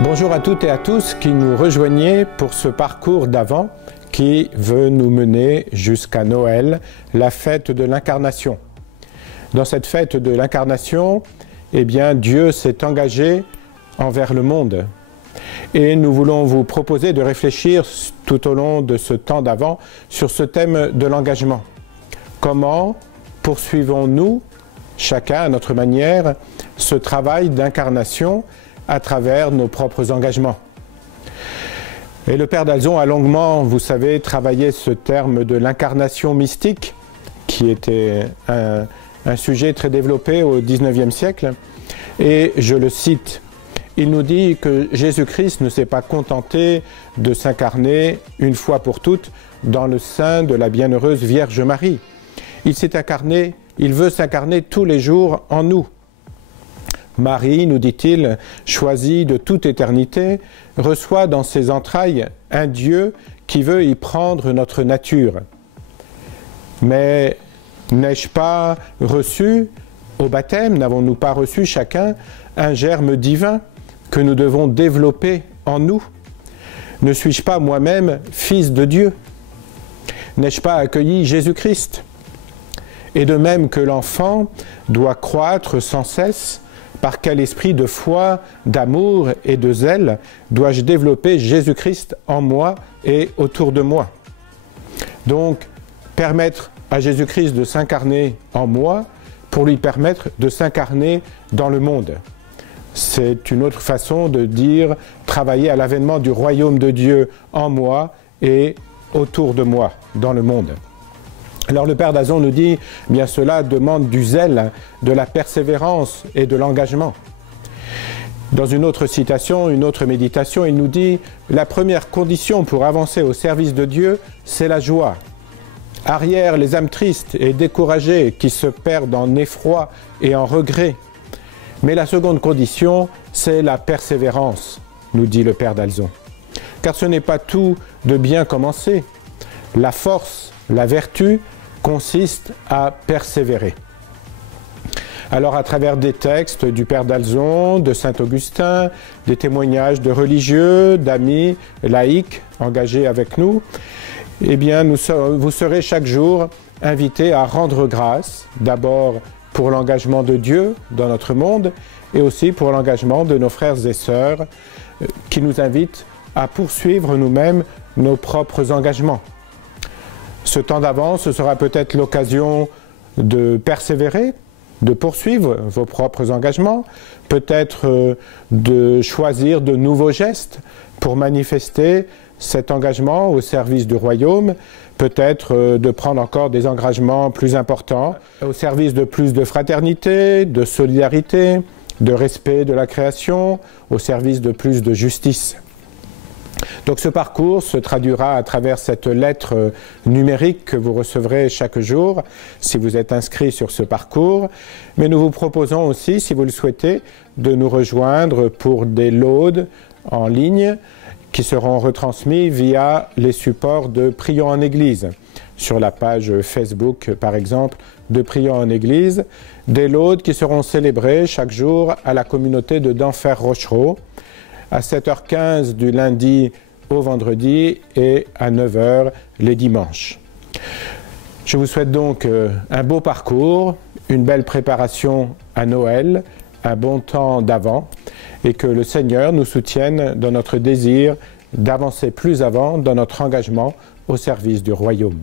Bonjour à toutes et à tous qui nous rejoignez pour ce parcours d'Avent qui veut nous mener jusqu'à Noël, la fête de l'Incarnation. Dans cette fête de l'Incarnation, eh bien, Dieu s'est engagé envers le monde. Et nous voulons vous proposer de réfléchir tout au long de ce temps d'Avent sur ce thème de l'engagement. Comment poursuivons-nous, chacun à notre manière, ce travail d'incarnation à travers nos propres engagements? Et le Père d'Alzon a longuement, vous savez, travaillé ce terme de l'incarnation mystique, qui était un sujet très développé au XIXe siècle. Et je le cite, il nous dit que Jésus-Christ ne s'est pas contenté de s'incarner une fois pour toutes dans le sein de la bienheureuse Vierge Marie. Il s'est incarné, il veut s'incarner tous les jours en nous. Marie, nous dit-il, choisie de toute éternité, reçoit dans ses entrailles un Dieu qui veut y prendre notre nature. Mais n'ai-je pas reçu au baptême, n'avons-nous pas reçu chacun un germe divin que nous devons développer en nous? Ne suis-je pas moi-même fils de Dieu? N'ai-je pas accueilli Jésus-Christ? Et de même que l'enfant doit croître sans cesse, par quel esprit de foi, d'amour et de zèle dois-je développer Jésus-Christ en moi et autour de moi? Donc, permettre à Jésus-Christ de s'incarner en moi pour lui permettre de s'incarner dans le monde. C'est une autre façon de dire travailler à l'avènement du royaume de Dieu en moi et autour de moi, dans le monde. Alors le Père d'Alzon nous dit, bien cela demande du zèle, de la persévérance et de l'engagement. Dans une autre citation, une autre méditation, il nous dit, la première condition pour avancer au service de Dieu, c'est la joie. Arrière les âmes tristes et découragées qui se perdent en effroi et en regret. Mais la seconde condition, c'est la persévérance, nous dit le Père d'Alzon. Car ce n'est pas tout de bien commencer. La force, la vertu, consiste à persévérer. Alors à travers des textes du Père d'Alzon, de Saint Augustin, des témoignages de religieux, d'amis, laïcs engagés avec nous, eh bien vous serez chaque jour invités à rendre grâce, d'abord pour l'engagement de Dieu dans notre monde et aussi pour l'engagement de nos frères et sœurs qui nous invitent à poursuivre nous-mêmes nos propres engagements. Ce temps d'avant, ce sera peut-être l'occasion de persévérer, de poursuivre vos propres engagements, peut-être de choisir de nouveaux gestes pour manifester cet engagement au service du royaume, peut-être de prendre encore des engagements plus importants au service de plus de fraternité, de solidarité, de respect de la création, au service de plus de justice. Donc ce parcours se traduira à travers cette lettre numérique que vous recevrez chaque jour si vous êtes inscrit sur ce parcours. Mais nous vous proposons aussi, si vous le souhaitez, de nous rejoindre pour des laudes en ligne qui seront retransmis via les supports de Prions en Église. Sur la page Facebook, par exemple, de Prions en Église, des laudes qui seront célébrées chaque jour à la communauté de Denfert-Rochereau, à 7h15 du lundi au vendredi et à 9h les dimanches. Je vous souhaite donc un beau parcours, une belle préparation à Noël, un bon temps d'Avent et que le Seigneur nous soutienne dans notre désir d'avancer plus avant dans notre engagement au service du royaume.